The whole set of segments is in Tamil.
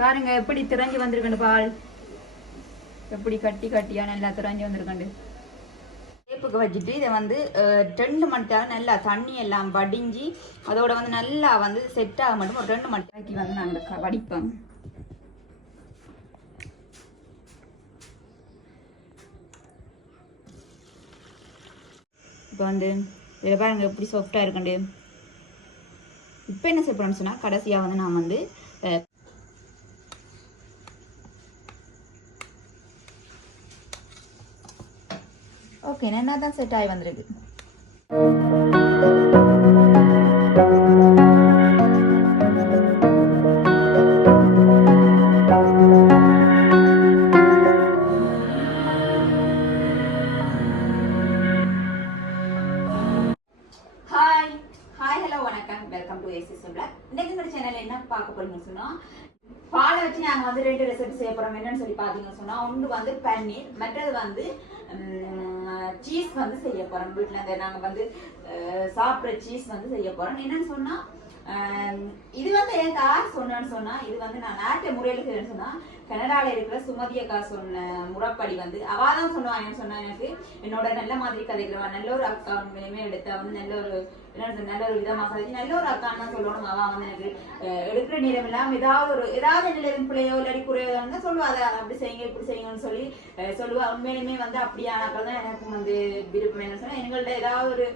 பாருங்க எப்படி திரஞ்சு வந்திருக்கண்டு பால் எப்படி கட்டி கட்டியா நல்லா திரஞ்சு வந்திருக்கண்டு வேப்புக்கு வச்சுட்டு இதை வந்து 2 மணி நேரம் நல்லா தண்ணி எல்லாம் வடிஞ்சு அதோட வந்து நல்லா வந்து செட் ஆக மட்டும் ஒரு 2 மணி நேரத்துக்கு வந்து நாங்கள் வடிப்போம். இப்போ வந்து இதில் பாருங்க எப்படி சாஃப்டாக இருக்குண்டு. இப்போ என்ன செய்ய போகிறோம்னு சொன்னால் கடைசியாக வந்து நான் வந்து ஓகே நல்லா தான் செட் ஆகி வந்திருக்கு. என்ன பார்க்க போறீங்கன்னு சொன்னா பாலை வச்சு நாங்க வந்து 2 ரெசிபி செய்ய போறோம். என்னன்னு சொல்லி பாத்தீங்கன்னு சொன்னா ஒன்று வந்து பன்னீர், மற்றது வந்து சீஸ் வந்து செய்ய போறோம். வீட்டுல நாங்க வந்து சாப்பிட்ற சீஸ் வந்து செய்ய போறோம். என்னன்னு சொன்னா இது வந்து எனக்கு யார் சொன்னு சொன்னா இது வந்து நான் நாட்டு முறையில செய்யணும்னு சொன்னா கனடால இருக்கிற சுமதி அக்கா சொன்ன முறைப்படி வந்து அவாதான் சொன்னான்னு சொன்னா எனக்கு என்னோட நல்ல மாதிரி கதைக்கிறவா நல்ல ஒரு அக்கா உண்மையுமே எடுத்த வந்து நல்ல ஒரு விதமாக நல்ல ஒரு அக்கான்னு தான் சொல்லணும். அவ வந்து எனக்கு எடுக்கிற நேரம் இல்லாம ஏதாவது நிலையம் பிள்ளையோ இல்லாடி குறையோ சொல்லுவா அதை அப்படி செய்யுங்க இப்படி செய்யுங்கன்னு சொல்லி சொல்லுவா. உண்மையிலுமே வந்து அப்படியான அக்கா தான் எனக்கும் வந்து விருப்பம். என்ன சொன்னா எங்கள்ட்ட ஏதாவது ஒரு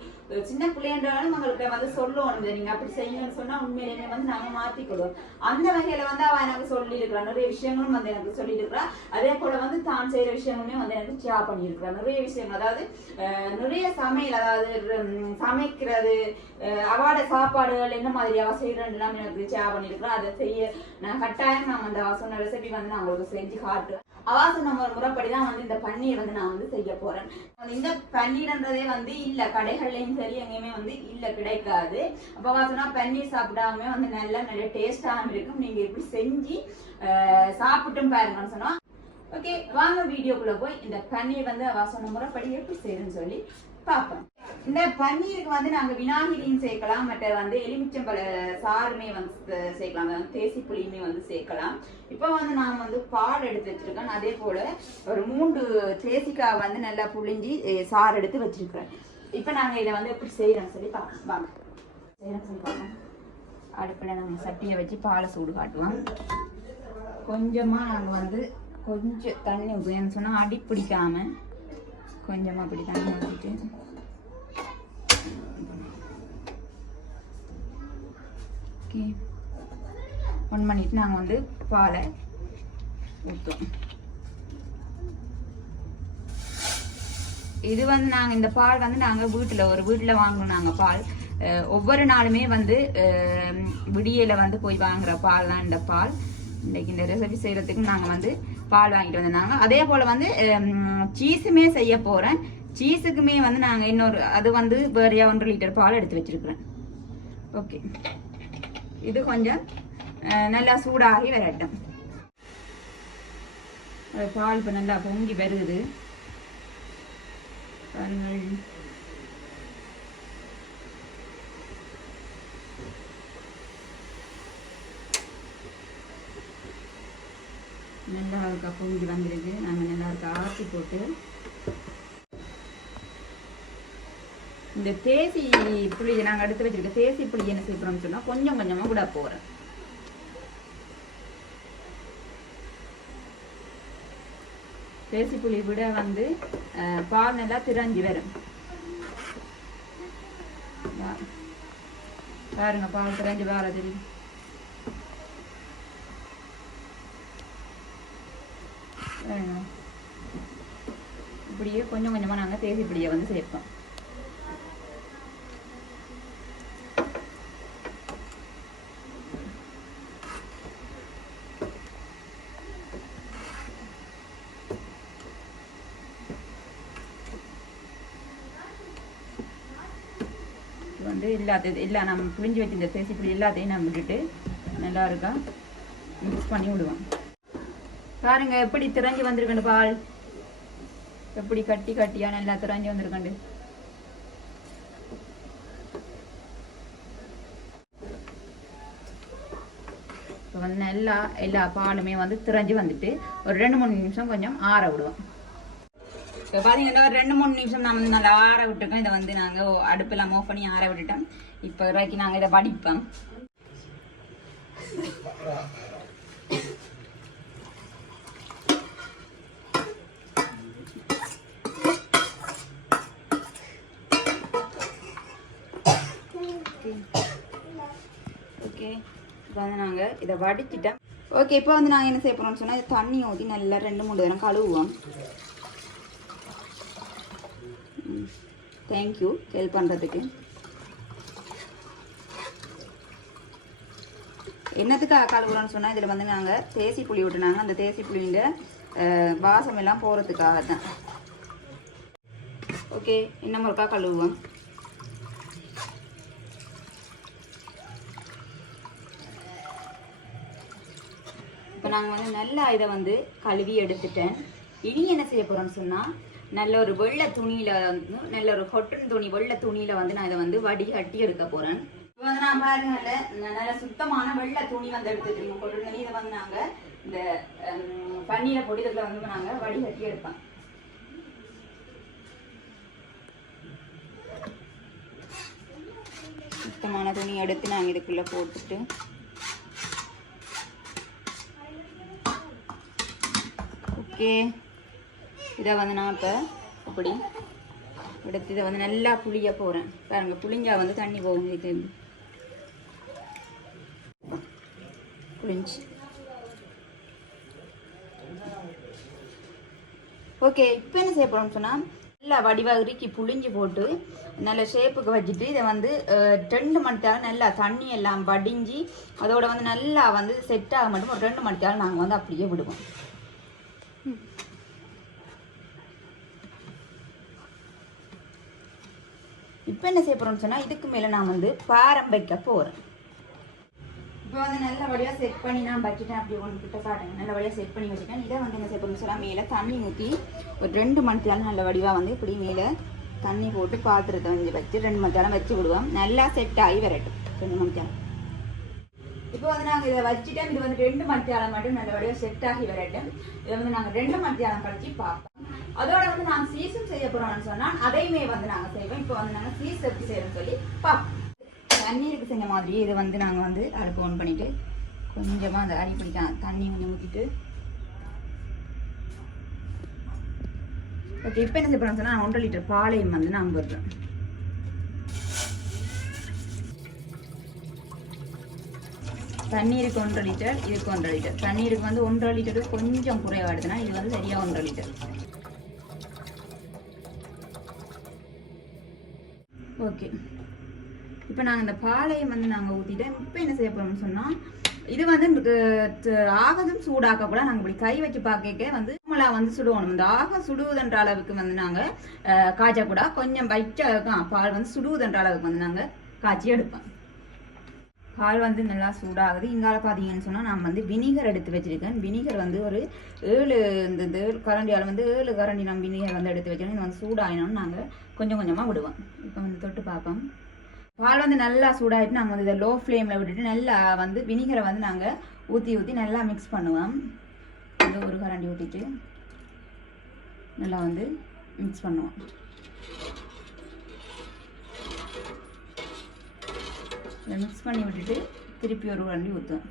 சின்ன பிள்ளைன்றாலும் உங்களுக்கு வந்து சொல்லணும் நீங்க அப்படி செய்யுங்கன்னு சொன்னா உண்மையிலுமே வந்து நாங்க மாத்திக்கொள்வோம். அந்த வகையில வந்து அவ எனக்கு சொல்லி இருக்கிறா நிறைய விஷயங்களும் வந்து எனக்கு சொல்லி இருக்கிறா. அதே போல வந்து தான் செய்யற விஷயங்களுமே வந்து எனக்கு ஷேர் பண்ணியிருக்கிறா நிறைய விஷயங்கள். அதாவது நிறைய சமையல் அதாவது சமைக்கிறது அவாட சாப்பாடுகள் என்ன மாதிரி அவ செய்யறதுலாம் எனக்கு ஷேர் பண்ணியிருக்கிறா. அதை செய்ய நான் கட்டாயம் நான் அந்த அவ சொன்ன ரெசிபி வந்து நான் உங்களுக்கு செஞ்சு காட்டுறேன். அவா சொன்ன முறைப்படிதான் வந்து இந்த பன்னீர் வந்து நான் வந்து செய்ய போறேன். இந்த பன்னீர்ன்றதே வந்து இல்ல கடைகள்லயும் சரி எங்கேயுமே வந்து இல்ல கிடைக்காது. அப்ப அவா சொன்னா பன்னீர் சாப்பிடாம வந்து நல்ல டேஸ்டாகவும் இருக்கும். நீங்க இப்படி செஞ்சு சாப்பிட்டும் பாருங்கன்னு சொன்னா ஓகே வாங்க வீடியோக்குள்ள போய் இந்த பன்னீர் வந்து அவா சொன்ன முறைப்படி எப்படி செய்யணும்னு சொல்லி பார்ப்போம். இந்த பன்னீருக்கு வந்து நாங்க விநாயகரியும் சேர்க்கலாம், மற்ற வந்து எலுமிச்சம்பழ சாறுமே வந்து சேர்க்கலாம், தேசி புளியுமே வந்து சேர்க்கலாம். இப்போ வந்து நான் வந்து பால் எடுத்து வச்சிருக்கேன். அதே போல ஒரு 3 தேசிக்காய் வந்து நல்லா புளிஞ்சி சாறு எடுத்து வச்சிருக்கிறேன். இப்போ நாங்க இதை வந்து எப்படி செய்யறோம்னு சொல்லி பார்ப்போம். வாங்க செய்யறோம்னு சொல்லி பார்ப்போம். அடுப்பில் நாங்கள் சட்டியை வச்சு பாலை சூடு காட்டுவோம். கொஞ்சமாக நாங்கள் வந்து கொஞ்சம் தண்ணி ஊற்றுவேன்னு சொன்னால் அடி பிடிக்காம கொஞ்சமாக அப்படி தண்ணி ஊற்றிட்டு ஓகே 1 பண்ணிட்டு நாங்கள் வந்து பாலை ஊற்றுவோம். இது வந்து நாங்கள் இந்த பால் வந்து நாங்கள் வீட்டில் வாங்கணும். நாங்கள் பால் ஒவ்வொரு நாளுமே வந்து விடியல வந்து போய் வாங்குற பால் தான் இந்த பால். இன்னைக்கு இந்த ரெசிபி செய்யறதுக்கு நாங்கள் வந்து பால் வாங்கிட்டு வந்திருந்தாங்க. அதே போல் வந்து சீஸுமே செய்ய போகிறேன். சீஸுக்குமே வந்து நாங்கள் இன்னொரு அது வந்து வேறையா 1 லிட்டர் பால் எடுத்து வச்சிருக்கிறேன். ஓகே இது கொஞ்சம் நல்லா சூடாகி வரட்டும். பால் இப்போ நல்லா பொங்கி வருது. நல்லா இருக்கா பொங்கி வந்துருக்கு. நாங்கள் நல்லா இருக்கா ஆற்றி போட்டு இந்த தேசி புளியை நாங்கள் எடுத்து வச்சிருக்க தேசி புளி என்ன செய்யறோம்னு சொன்னால் கொஞ்சம் கொஞ்சமாக கூட போகிறேன். தேசி புளி விட வந்து பால் நல்லா திரஞ்சி வரும். பாருங்க பால் திரஞ்சி வேற தெரியும். இப்படியே கொஞ்சம் கொஞ்சமாக நாங்கள் தேசி புளியை வந்து சேர்ப்போம். வந்து எல்லாத்தையும் நம்ம புளிஞ்சு வச்சு இந்த தேசி புளி எல்லாத்தையும் நம்ம விட்டுட்டு நல்லா இருக்கா மிக்ஸ் பண்ணி விடுவோம். பாருங்க எப்படி திரஞ்சு வந்திருக்கண்டு பால் எப்படி கட்டி கட்டியா நல்லா திரஞ்சு வந்திருக்கண்டு. இப்போ வந்து எல்லா பாலுமே வந்து திரஞ்சு வந்துட்டு ஒரு 2-3 நிமிஷம் கொஞ்சம் ஆற விடுவோம். இப்போ பார்த்தீங்கன்னா ஒரு 2-3 நிமிஷம் நான் வந்து நல்லா ஆற விட்டுருக்கோம். இதை வந்து நாங்கள் அடுப்பெல்லாம் ஆஃப் பண்ணி ஆற விட்டுட்டோம். இப்போ வரைக்கும் நாங்கள் இதை வடிப்போம். ஓகே இப்போ வந்து நாங்கள் இதை வடிச்சிட்டோம். ஓகே இப்போ வந்து நாங்கள் என்ன செய்ய போகிறோம்னு சொன்னால் இதை தண்ணி ஊற்றி நல்லா 2-3 தரம் கழுவுவோம். தேங்க்யூ ஹெல்ப் பண்ணுறதுக்கு. என்னத்துக்காக கழுவுறோன்னு சொன்னால் இதில் வந்து நாங்கள் தேசி புளி விட்டுனாங்க. அந்த தேசி புளியின் வாசம் எல்லாம் போகிறதுக்காக தான். ஓகே இன்னும் ஒருக்கா கழுவுவோம். இப்போ நாங்கள் வந்து நல்லா இதை வந்து கழுவி எடுத்துட்டேன். இனி என்ன செய்ய போகிறோம்னு சொன்னால் நல்ல ஒரு வெள்ளை துணியில் வந்து நல்ல ஒரு கொட்டன் துணி வெள்ளை துணியில் வந்து நான் இதை வந்து வடிகட்டி எடுக்க போகிறேன். இப்போ வந்து நான் பாருங்க நல்ல சுத்தமான வெள்ளை துணி வந்து எடுத்துக்கிறோம். கொட்டன் துணி. இதை வந்து நாங்கள் இந்த பன்னீரை பொடி இதில் வந்து நாங்கள் வடிகட்டி எடுப்போம். சுத்தமான துணி எடுத்து நாங்கள் இதுக்குள்ளே போட்டுட்டு ஓகே இதை வந்து நான் இப்போ இப்படி எடுத்து இதை வந்து நல்லா புளிய போகிறேன். பாருங்க புளிஞ்சா வந்து தண்ணி போகும். இது புளிஞ்சு ஓகே இப்போ என்ன செய்ய போகிறோம்னு சொன்னால் நல்லா வடிவகரிக்கு புளிஞ்சு போட்டு நல்ல ஷேப்புக்கு வச்சுட்டு இதை வந்து 2 மணி நேரம் நல்லா தண்ணி எல்லாம் வடிஞ்சு அதோட வந்து நல்லா வந்து செட் ஆக மட்டும் ஒரு 2 மணி நேரம் நாங்கள் வந்து அப்படியே விடுவோம். இப்போ என்ன செய்ய போகிறோம்னு சொன்னால் இதுக்கு மேலே நான் வந்து பாரம் வைக்க போகிறேன். இப்போ வந்து நல்லபடியாக செட் பண்ணி நான் வச்சுட்டேன். அப்படி ஒன்று கிட்ட காட்டுங்க. நல்லபடியாக செட் பண்ணி வச்சுட்டேன். இதை வந்து என்ன செய்ய போகிறோம்னு சொன்னால் மேலே தண்ணி ஊற்றி ஒரு 2 மணி நேரம் நல்ல வடிவாக வந்து இப்படி மேலே தண்ணி போட்டு பாத்திரத்தை வந்து வச்சு 2 மணி நேரம் வச்சு விடுவோம். நல்லா செட் ஆகி வரட்டும் 2 மணி நேரம். இப்போ வந்து நாங்கள் இதை வச்சுட்டோம். இது வந்து 2 மணி நேரம் மட்டும் நல்லபடியாக செட் ஆகி வரட்டும். இதை வந்து நாங்கள் 2 மணி நேரம் கழிச்சு பார்ப்போம். அதோட வந்து நாங்கள் சீஸும் செய்ய போகிறோம்னு சொன்னால் அதையுமே வந்து நாங்கள் செய்வோம். இப்போ வந்து நாங்கள் சீஸ் எப்படி செய்யணும்னு சொல்லி பார்ப்போம். தண்ணீருக்கு செஞ்ச மாதிரி இதை வந்து நாங்கள் வந்து அடுப்பு ஆன் பண்ணிவிட்டு கொஞ்சமாக அந்த அடி பிடிக்கலாம் தண்ணி கொஞ்சம் ஊற்றிட்டு ஓகே இப்போ என்ன செய்ய போகிறோம்னு சொன்னால் 1.5 லிட்டர் பாலையும் வந்து நாங்கள் போடுறோம். தண்ணீருக்கு 1.5 லிட்டர், இதுக்கு 1.5 லிட்டர். தண்ணீருக்கு வந்து 1.5 லிட்டருக்கு கொஞ்சம் குறைவாடுதுன்னா இது வந்து சரியாக 1.5 லிட்டர். ஓகே இப்போ நாங்கள் இந்த பாலையை வந்து நாங்கள் ஊற்றிட்டோம். இப்போ என்ன செய்ய போகிறோம்னு சொன்னால் இது வந்து ஆகதும் சூடாக்க கூட நாங்கள் இப்படி கை வச்சு பார்க்க வந்து நம்மளா வந்து சுடுவோம். இந்த ஆக சுடுவதுன்ற அளவுக்கு வந்து நாங்கள் காய்ச்சக்கூட கொஞ்சம் வச்ச பால் வந்து சுடுவதுன்ற அளவுக்கு வந்து நாங்கள் காய்ச்சி எடுப்போம். பால் வந்து நல்லா சூடாகுது. இங்கால பார்த்தீங்கன்னு சொன்னால் நான் வந்து வினிகர் எடுத்து வச்சுருக்கேன். வினிகர் வந்து ஒரு 7 இந்த கரண்டியால் வந்து 7 கரண்டி நம்ம வினிகர் வந்து எடுத்து வச்சுருக்கேன். இது வந்து சூடாகினோன்னு நாங்கள் கொஞ்சம் கொஞ்சமாக விடுவோம். இப்போ வந்து தொட்டு பார்ப்போம். பால் வந்து நல்லா சூடாகிட்டு நாங்கள் வந்து இதை லோ ஃப்ளேமில் விட்டுட்டு நல்லா வந்து வினிகரை வந்து நாங்கள் ஊற்றி நல்லா மிக்ஸ் பண்ணுவோம். வந்து ஒரு கரண்டி ஊற்றிட்டு நல்லா வந்து மிக்ஸ் பண்ணுவோம். இதை மிக்ஸ் பண்ணி விட்டுட்டு திருப்பி ஒரு கரண்டி ஊற்றுவோம்.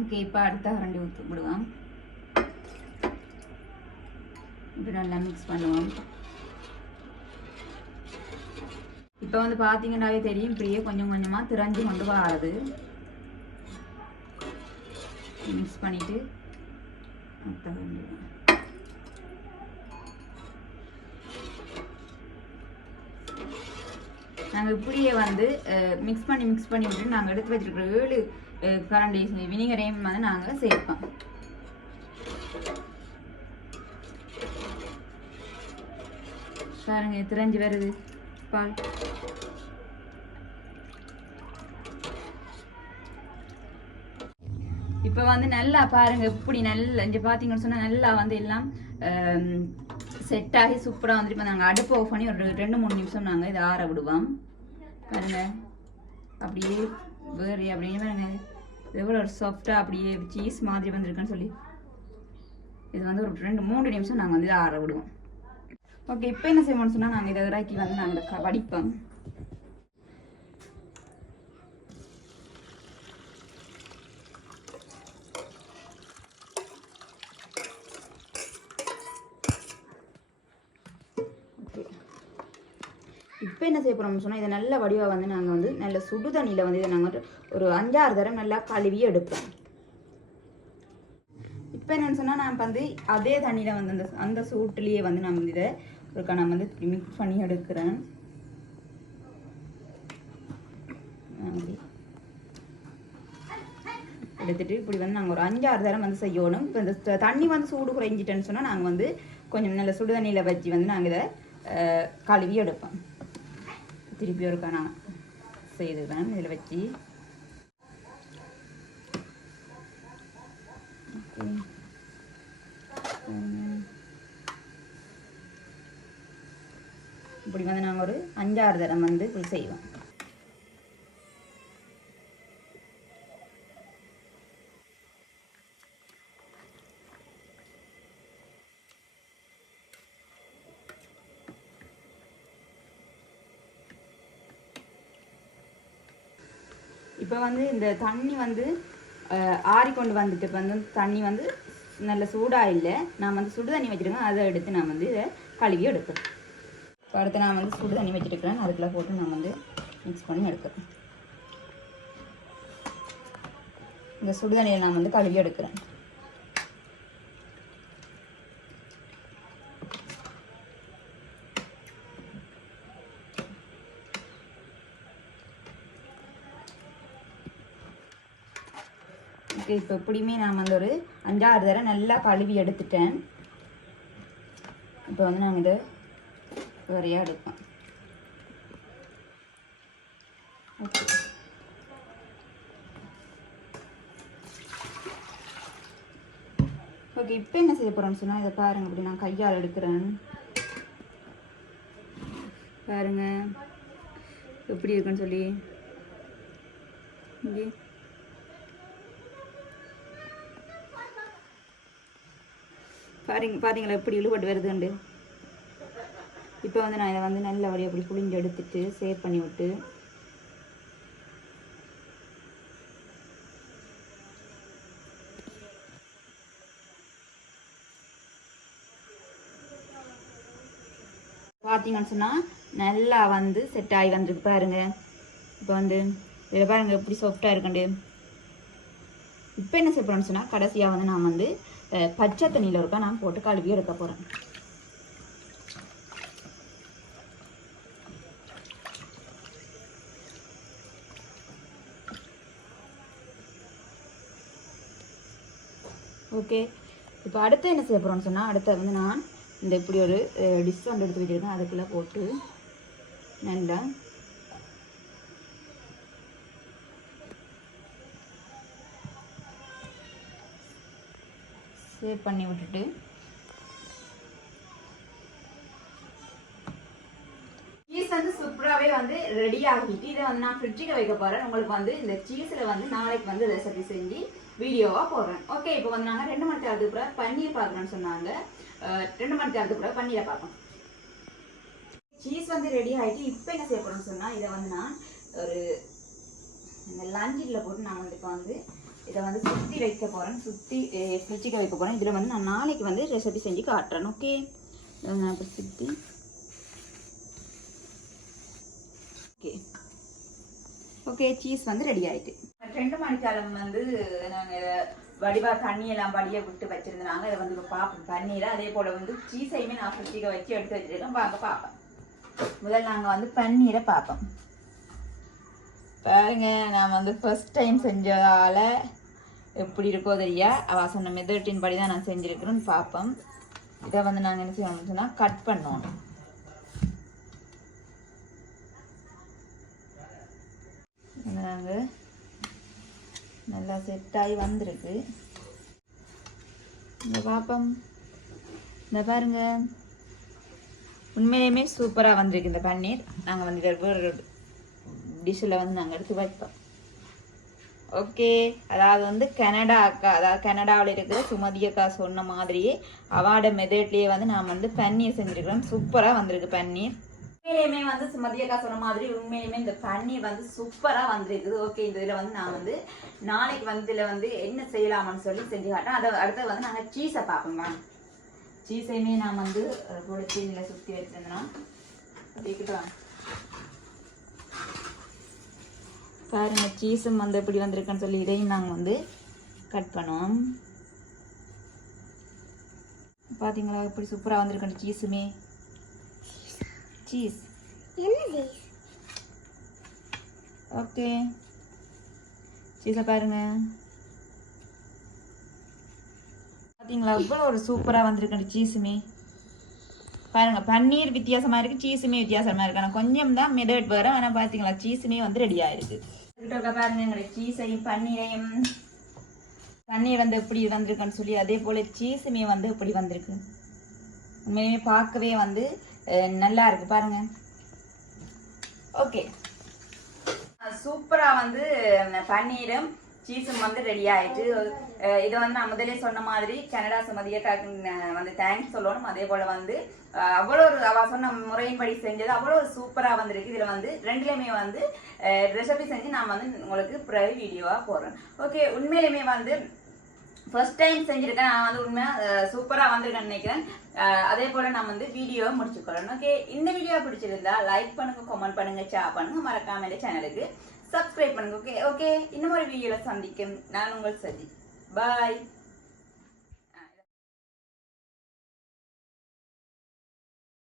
ஓகே இப்போ அடுத்த கரண்டி ஊற்றி விடுவோம். இப்படி நல்லா மிக்ஸ் பண்ணுவோம். இப்போ வந்து பார்த்தீங்கன்னாவே தெரியும் இப்படியே கொஞ்சம் கொஞ்சமாக திரஞ்சு கொண்டு வராது. மிக்ஸ் பண்ணிவிட்டு அடுத்த கரண்டி நாங்கள் இப்படியே வந்து மிக்ஸ் பண்ணி விட்டு நாங்கள் எடுத்து வச்சுருக்கிற 7 கரண்டி வினிகரையும் வந்து நாங்கள் சேர்ப்போம். பாருங்க திரஞ்சு வருது பால். இப்போ வந்து நல்லா பாருங்க இப்படி நல்லா இங்கே பார்த்தீங்கன்னு சொன்னால் நல்லா வந்து எல்லாம் செட் ஆகி சூப்பராக வந்துட்டு இப்போ நாங்கள் அடுப்பை ஆஃப் பண்ணி ஒரு 2-3 நிமிஷம் நாங்கள் இதை ஆற விடுவோம். பாருங்க அப்படியே வேறு அப்படியே பாருங்க எவ்வளோ ஒரு சாஃப்டாக அப்படியே சீஸ் மாதிரி வந்திருக்குன்னு சொல்லி இது வந்து ஒரு 2-3 நிமிஷம் நாங்கள் வந்து இதை ஆற விடுவோம். ஓகே இப்போ என்ன செய்வோம்னு சொன்னால் நாங்கள் இதை இறக்கி வந்து நாங்கள் வடிப்போம். இப்போ என்ன செய்ய போகிறோம்னு சொன்னால் இதை நல்ல வடிவாக வந்து நாங்கள் வந்து நல்ல சுடு தண்ணியில் வந்து இதை நாங்கள் ஒரு 5-6 தடவை நல்லா கழுவி எடுப்போம். இப்போ என்னென்னு சொன்னால் நான் வந்து அதே தண்ணியில் வந்து அந்த சூட்டுலேயே வந்து நான் வந்து இதை ஒருக்கா நான் வந்து மிக்ஸ் பண்ணி எடுக்கிறேன். எடுத்துட்டு இப்படி வந்து நாங்கள் ஒரு 5-6 தடவை வந்து செய்யணும். இப்போ இந்த தண்ணி வந்து சூடு குறைஞ்சிட்டேன்னு சொன்னால் நாங்கள் வந்து கொஞ்சம் நல்ல சுடு தண்ணியில் வச்சு வந்து நாங்கள் இதை கழுவி எடுப்போம். திருப்பி ஒருக்கா நான் செய்துக்கிறேன் இதில் வச்சு. இப்படி வந்து நாங்கள் ஒரு 5-6 தடவை வந்து இப்படி செய்வோம். இப்போ வந்து இந்த தண்ணி வந்து ஆறிக்கொண்டு வந்துட்டு இப்போ வந்து தண்ணி வந்து நல்ல சூடாக இல்லை. நான் வந்து சுடு தண்ணி வச்சுருக்கேன். அதை எடுத்து நான் வந்து இதை கழுவி எடுக்கிறேன். இப்போ அடுத்து நான் வந்து சுடு தண்ணி வச்சுருக்கிறேன். அதுக்குள்ளே போட்டு நான் வந்து மிக்ஸ் பண்ணி எடுக்கிறேன். இந்த சுடு தண்ணியை நான் வந்து கழுவி எடுக்கிறேன். ஓகே இப்போ எப்படியுமே நான் வந்து ஒரு 5-6 தடவை நல்லா கழுவி எடுத்துட்டேன். இப்போ வந்து நாங்கள் இதை வரையாக எடுப்போம். ஓகே ஓகே இப்போ என்ன செய்ய போகிறோம்னு சொன்னால் இதை பாருங்கள் அப்படி நான் கையால் எடுக்கிறேன். பாருங்கள் எப்படி இருக்குன்னு சொல்லி இங்கே பாருங்களா எப்படி இழுபட்டு வருதுண்டு. இப்போ வந்து நான் இதை வந்து நல்லபடியாக அப்படி புளிஞ்சு எடுத்துட்டு சேவ் பண்ணி விட்டு பார்த்தீங்கன்னு சொன்னால் நல்லா வந்து செட் ஆகி வந்துருக்கு பாருங்க. இப்போ வந்து இதில் பாருங்கள் எப்படி சாஃப்டாக இருக்குண்டு. இப்போ என்ன செய்ய போகிறோம்னு சொன்னால் கடைசியாக வந்து நான் வந்து பச்சை தண்ணியில் இருக்கா நான் போட்டு கழுவி எடுக்க போகிறேன். ஓகே இப்போ அடுத்து என்ன செய்ய போகிறோம்னு சொன்னால் அடுத்த வந்து நான் இந்த இப்படி ஒரு டிஷ் வந்து எடுத்து வச்சுருக்கேன். அதுக்குள்ளே போட்டு நல்லா சேவ் பண்ணி விட்டுட்டு சீஸ் வந்து சூப்பராகவே வந்து ரெடி ஆகிட்டு இதை வந்து நான் ஃப்ரிட்ஜுக்கு வைக்க போகிறேன். உங்களுக்கு வந்து இந்த சீஸில் வந்து நாளைக்கு வந்து ரெசிபி செஞ்சு வீடியோவாக போடுறேன். ஓகே இப்போ வந்து நாங்கள் 2 மணி நேரத்துக்கு பிறகு பன்னீர் பார்க்குறேன்னு சொன்னாங்க. 2 மணி நேரத்துக்கு பிறகு பன்னீரை பார்ப்போம். சீஸ் வந்து ரெடி ஆகிட்டு இப்போ என்ன செய்ய போகிறோம்னு சொன்னால் இதை வந்து நான் ஒரு இந்த லஞ்சில் போட்டு நான் வந்து இப்போ வந்து இதை வந்து சுற்றி வைக்க போகிறேன். சுற்றி ஃப்ரிட்ஜுக்கு வைக்க போகிறேன். இதில் வந்து நான் நாளைக்கு வந்து ரெசிபி செஞ்சு காட்டுறேன். ஓகே நான் இப்போ சுற்றி ஓகே ஓகே சீஸ் வந்து ரெடி ஆகிட்டு 2 மணிக்காலம் வந்து நாங்கள் வடிவாக தண்ணியெல்லாம் வடியை விட்டு வச்சுருந்தாங்க. அதை வந்து இப்போ பார்ப்போம் பன்னீரை. அதே போல் வந்து சீஸையுமே நான் ஃப்ரிட்ஜுக்கு வச்சு எடுத்து வச்சுருக்கேன். வாங்க பார்ப்போம். முதல்ல நாங்கள் வந்து பன்னீரை பார்ப்போம். பாருங்க நான் வந்து ஃபர்ஸ்ட் டைம் செஞ்சதால் எப்படி இருக்கோ தெரியா அவள் சொன்ன மெத்தடின் படி தான் நான் செஞ்சுருக்கிறேன்னு பார்ப்போம். இதை வந்து நாங்கள் என்ன செய்யணும்னு சொன்னால் கட் பண்ணணும். நாங்கள் நல்லா செட் ஆகி வந்திருக்கு. இந்த பாப்பம் இந்த பாருங்க, உண்மையிலுமே சூப்பராக வந்திருக்கு இந்த பன்னீர். நாங்கள் வந்து வேறு டிஷ்ஷில் வந்து நாங்கள் எடுத்து வைப்போம். ஓகே, அதாவது வந்து கனடா அக்கா, அதாவது கனடாவில் இருக்கிற சுமதி அக்கா சொன்ன மாதிரியே அவார்ட மெதட்லேயே வந்து நான் வந்து பன்னீர் செஞ்சுருக்கிறோம். சூப்பராக வந்திருக்கு பன்னீர். உண்மையிலுமே வந்து சுமதி அக்கா சொன்ன மாதிரி உண்மையிலுமே இந்த பன்னீர் வந்து சூப்பராக வந்திருக்குது. ஓகே, இந்த இதில் வந்து நான் வந்து நாளைக்கு வந்து இதில் வந்து என்ன செய்யலாமான்னு சொல்லி செஞ்சு காட்டேன். அதை அடுத்து வந்து நாங்கள் சீஸை பார்ப்போம். சீஸையுமே நான் வந்து பொடிச்சீனில் சுற்றி வச்சிருந்தோம். அதுக்கிட்டோம் பாருங்க, சீஸும் வந்து எப்படி வந்திருக்குன்னு சொல்லி இதையும் நாங்கள் வந்து கட் பண்ணுவோம். பார்த்தீங்களா எப்படி சூப்பராக வந்திருக்கணும் சீஸுமே. சீஸ் ஓகே, சீஸை பாருங்க. பார்த்தீங்களா இவ்வளோ ஒரு சூப்பராக வந்திருக்கணும் சீஸுமே. பாருங்க, பன்னீர் வித்தியாசமாக இருக்குது, சீஸுமே வித்தியாசமாக இருக்குது. ஆனால் கொஞ்சம் தான் மெதட் வேறு. ஆனால் பார்த்தீங்களா சீஸுமே வந்து ரெடி ஆகிருக்கு. பாருங்க, எங்களுடைய சீஸையும் பன்னீரையும், பன்னீர் வந்து எப்படி வந்திருக்குன்னு சொல்லி அதே போல் சீஸுமே வந்து எப்படி வந்திருக்கு. உண்மையுமே பார்க்கவே வந்து நல்லா இருக்கு பாருங்க. ஓகே, சூப்பராக வந்து பன்னீரும் சீஸும் வந்து ரெடி ஆயிட்டு. இதை வந்து நான் முதலே சொன்ன மாதிரி கனடா சுமதியக்காக்கு வந்து தேங்க்ஸ் சொல்லணும். அதே போல் வந்து அவ்வளோ ஒரு அவ சொன்ன முறையின்படி செஞ்சது அவ்வளோ ஒரு சூப்பராக வந்துருக்கு. இதில் வந்து ரெண்டுலேயுமே வந்து ரெசிபி செஞ்சு நான் வந்து உங்களுக்கு பிறகு வீடியோவாக போடுறேன். ஓகே, உண்மையிலுமே வந்து ஃபர்ஸ்ட் டைம் செஞ்சுருக்கேன். நான் வந்து உண்மையாக சூப்பராக வந்திருக்கேன்னு நினைக்கிறேன். அதே போல் நான் வந்து வீடியோவை முடிச்சுக்கிறேன். ஓகே, இந்த வீடியோ பிடிச்சிருந்தா லைக் பண்ணுங்க, கமெண்ட் பண்ணுங்க, ஷேர் பண்ணுங்க, மறக்காம இந்த சேனலுக்கு சப்ஸ்கிரைப் பண்ணுங்க. ஓகே ஓகே, இன்னும் ஒரு வீடியோவில் சந்திக்கும். நான் உங்கள் சஜி. பாய்.